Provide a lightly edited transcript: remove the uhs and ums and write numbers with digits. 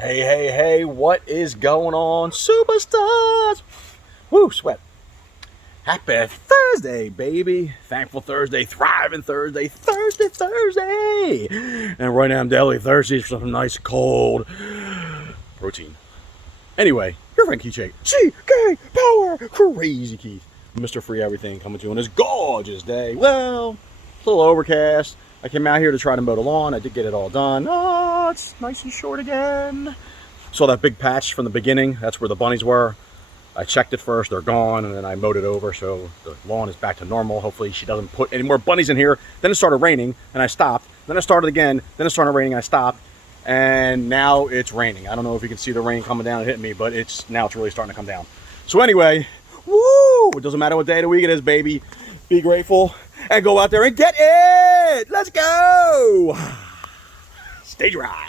Hey, hey, hey, what is going on, superstars? Woo, sweat. Happy Thursday, baby. Thankful Thursday, thriving Thursday, Thursday. And right now I'm deadly thirsty for some nice cold protein. Anyway, your friend Keith Shake, CKPower, crazy Keith. Mr. Free Everything coming to you on this gorgeous day. Well, it's a little overcast. I came out here to try to mow the lawn. I did get it all done. Oh, it's nice and short again. Saw that big patch from the beginning. That's where the bunnies were. I checked it first, they're gone, and then I mowed it over, so the lawn is back to normal. Hopefully she doesn't put any more bunnies in here. Then it started raining, and I stopped. Then it started again, then it started raining, I stopped. And now it's raining. I don't know if you can see the rain coming down and hitting me, but now it's really starting to come down. So anyway, woo! It doesn't matter what day of the week it is, baby. Be grateful and go out there and get it! Let's go! Stay dry.